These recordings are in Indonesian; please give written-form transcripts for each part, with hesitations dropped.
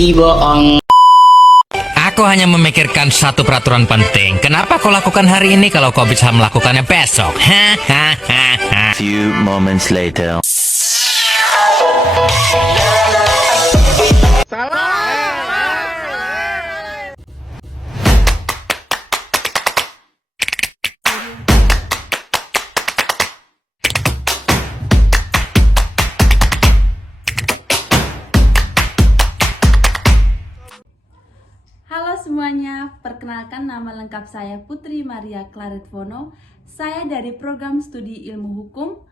Bohong. Aku hanya memikirkan satu peraturan penting. Kenapa kau lakukan hari ini kalau kau bisa melakukannya besok? Few moments later. Halo semuanya, perkenalkan nama lengkap saya Putri Maria Claretvono. Saya dari Program Studi Ilmu Hukum,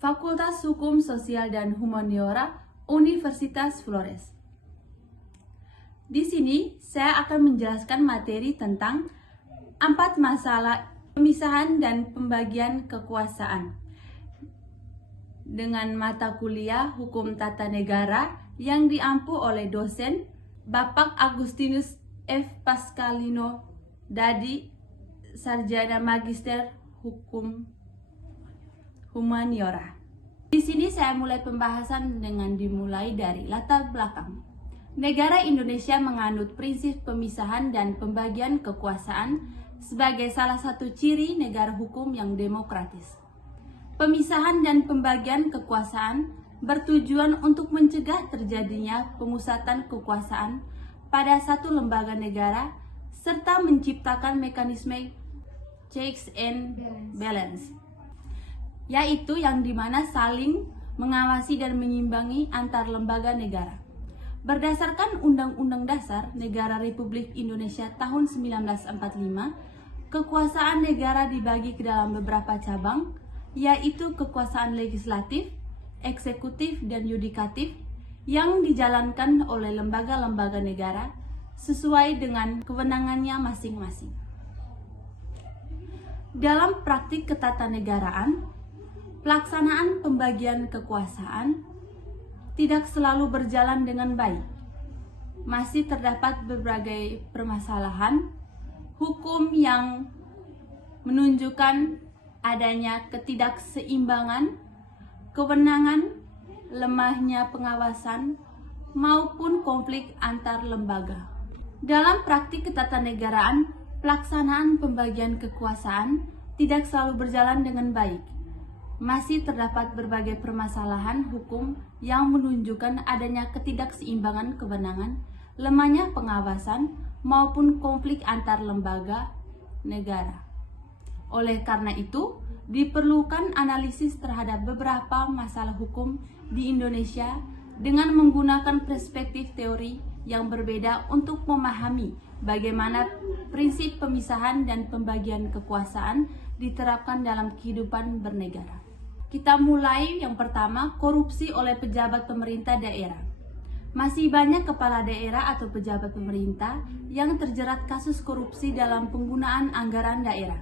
Fakultas Hukum Sosial dan Humaniora, Universitas Flores. Di sini saya akan menjelaskan materi tentang 4 masalah pemisahan dan pembagian kekuasaan dengan mata kuliah Hukum Tata Negara yang diampu oleh dosen Bapak Agustinus F. Pascalino Dadi, Sarjana Magister Hukum Humaniora. Di sini saya mulai pembahasan dengan dimulai dari latar belakang. Negara Indonesia menganut prinsip pemisahan dan pembagian kekuasaan sebagai salah satu ciri negara hukum yang demokratis. Pemisahan dan pembagian kekuasaan bertujuan untuk mencegah terjadinya pemusatan kekuasaan pada satu lembaga negara, serta menciptakan mekanisme checks and balance, yaitu yang dimana saling mengawasi dan menyimbangi antar lembaga negara. Berdasarkan Undang-Undang Dasar Negara Republik Indonesia tahun 1945, kekuasaan negara dibagi ke dalam beberapa cabang, yaitu kekuasaan legislatif, eksekutif, dan yudikatif, yang dijalankan oleh lembaga-lembaga negara sesuai dengan kewenangannya masing-masing. Dalam praktik ketatanegaraan, pelaksanaan pembagian kekuasaan tidak selalu berjalan dengan baik. Masih terdapat berbagai permasalahan hukum yang menunjukkan adanya ketidakseimbangan kewenangan, lemahnya pengawasan, maupun konflik antar lembaga. Dalam praktik ketatanegaraan, pelaksanaan pembagian kekuasaan tidak selalu berjalan dengan baik. Masih terdapat berbagai permasalahan hukum yang menunjukkan adanya ketidakseimbangan kewenangan, lemahnya pengawasan, maupun konflik antar lembaga negara. Oleh karena itu, diperlukan analisis terhadap beberapa masalah hukum di Indonesia dengan menggunakan perspektif teori yang berbeda untuk memahami bagaimana prinsip pemisahan dan pembagian kekuasaan diterapkan dalam kehidupan bernegara. Kita mulai yang pertama, korupsi oleh pejabat pemerintah daerah. Masih banyak kepala daerah atau pejabat pemerintah yang terjerat kasus korupsi dalam penggunaan anggaran daerah.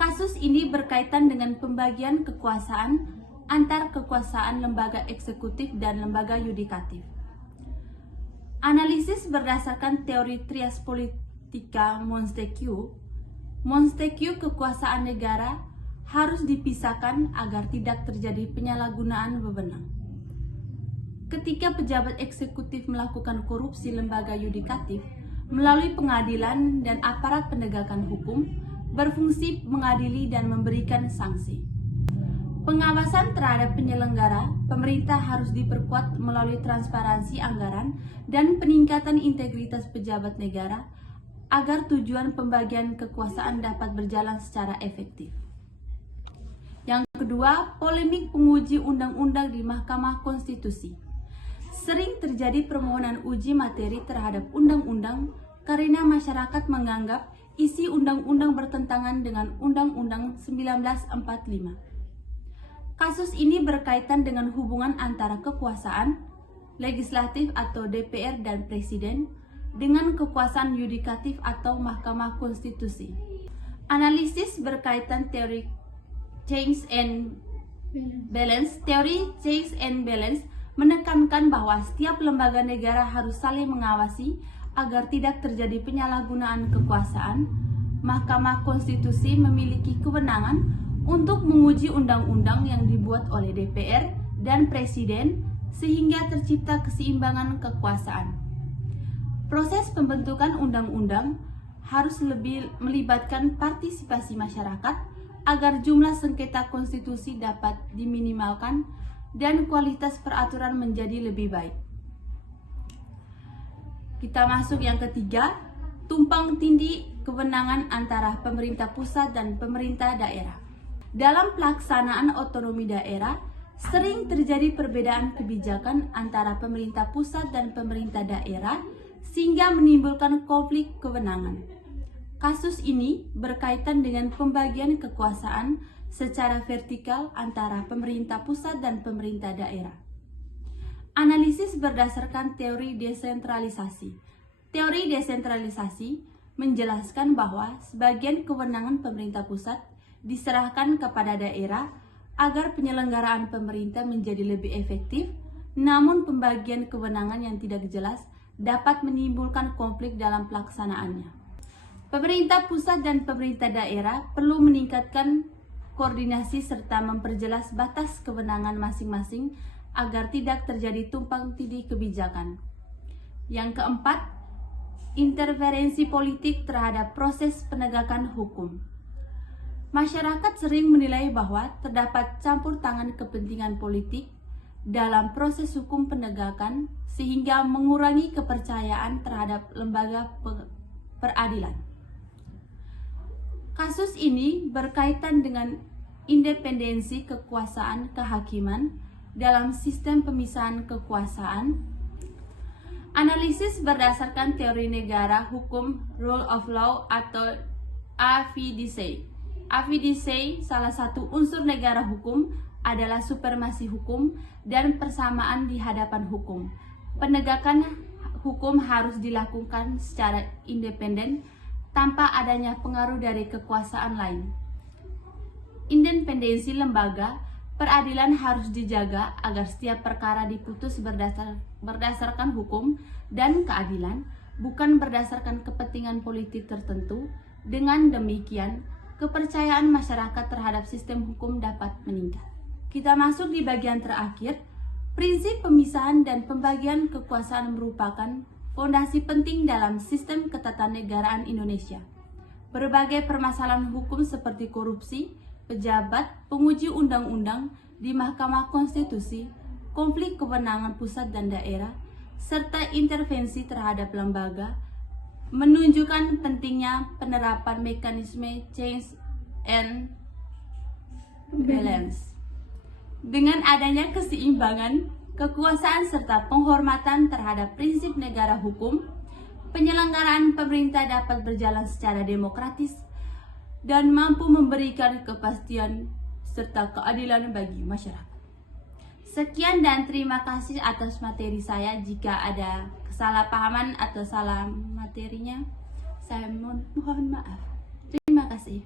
Kasus ini berkaitan dengan pembagian kekuasaan antar kekuasaan lembaga eksekutif dan lembaga yudikatif. Analisis berdasarkan teori trias politika Montesquieu, kekuasaan negara harus dipisahkan agar tidak terjadi penyalahgunaan wewenang. Ketika pejabat eksekutif melakukan korupsi lembaga yudikatif melalui pengadilan dan aparat penegakan hukum, berfungsi mengadili dan memberikan sanksi. Pengawasan terhadap penyelenggara pemerintah harus diperkuat melalui transparansi anggaran dan peningkatan integritas pejabat negara agar tujuan pembagian kekuasaan dapat berjalan secara efektif. Yang kedua, polemik penguji undang-undang di Mahkamah Konstitusi. Sering terjadi permohonan uji materi terhadap undang-undang karena masyarakat menganggap isi undang-undang bertentangan dengan Undang-Undang 1945. Kasus ini berkaitan dengan hubungan antara kekuasaan legislatif atau DPR dan Presiden dengan kekuasaan yudikatif atau Mahkamah Konstitusi. Analisis berkaitan teori checks and balance. Teori checks and balance menekankan bahwa setiap lembaga negara harus saling mengawasi agar tidak terjadi penyalahgunaan kekuasaan. Mahkamah Konstitusi memiliki kewenangan untuk menguji undang-undang yang dibuat oleh DPR dan Presiden sehingga tercipta keseimbangan kekuasaan. Proses pembentukan undang-undang harus lebih melibatkan partisipasi masyarakat agar jumlah sengketa konstitusi dapat diminimalkan dan kualitas peraturan menjadi lebih baik. Kita masuk yang ketiga, tumpang tindih kewenangan antara pemerintah pusat dan pemerintah daerah. Dalam pelaksanaan otonomi daerah, sering terjadi perbedaan kebijakan antara pemerintah pusat dan pemerintah daerah sehingga menimbulkan konflik kewenangan. Kasus ini berkaitan dengan pembagian kekuasaan secara vertikal antara pemerintah pusat dan pemerintah daerah. Analisis berdasarkan teori desentralisasi. Teori desentralisasi menjelaskan bahwa sebagian kewenangan pemerintah pusat diserahkan kepada daerah agar penyelenggaraan pemerintah menjadi lebih efektif, namun pembagian kewenangan yang tidak jelas dapat menimbulkan konflik dalam pelaksanaannya. Pemerintah pusat dan pemerintah daerah perlu meningkatkan koordinasi serta memperjelas batas kewenangan masing-masing agar tidak terjadi tumpang tindih kebijakan. Yang keempat, interferensi politik terhadap proses penegakan hukum. Masyarakat sering menilai bahwa terdapat campur tangan kepentingan politik dalam proses hukum penegakan sehingga mengurangi kepercayaan terhadap lembaga peradilan. Kasus ini berkaitan dengan independensi kekuasaan kehakiman dalam sistem pemisahan kekuasaan. Analisis berdasarkan teori negara hukum rule of law atau AVDC. AVDC, salah satu unsur negara hukum adalah supremasi hukum dan persamaan di hadapan hukum. Penegakan hukum harus dilakukan secara independen tanpa adanya pengaruh dari kekuasaan lain. Independensi lembaga peradilan harus dijaga agar setiap perkara diputus berdasarkan hukum dan keadilan, bukan berdasarkan kepentingan politik tertentu. Dengan demikian, kepercayaan masyarakat terhadap sistem hukum dapat meningkat. Kita masuk di bagian terakhir. Prinsip pemisahan dan pembagian kekuasaan merupakan fondasi penting dalam sistem ketatanegaraan Indonesia. Berbagai permasalahan hukum seperti korupsi, pejabat, penguji undang-undang di Mahkamah Konstitusi, konflik kewenangan pusat dan daerah, serta intervensi terhadap lembaga, menunjukkan pentingnya penerapan mekanisme checks and balance. Dengan adanya keseimbangan, kekuasaan serta penghormatan terhadap prinsip negara hukum, penyelenggaraan pemerintah dapat berjalan secara demokratis dan mampu memberikan kepastian serta keadilan bagi masyarakat. Sekian dan terima kasih atas materi saya. Jika ada kesalahpahaman atau salah materinya, saya mohon maaf. Terima kasih.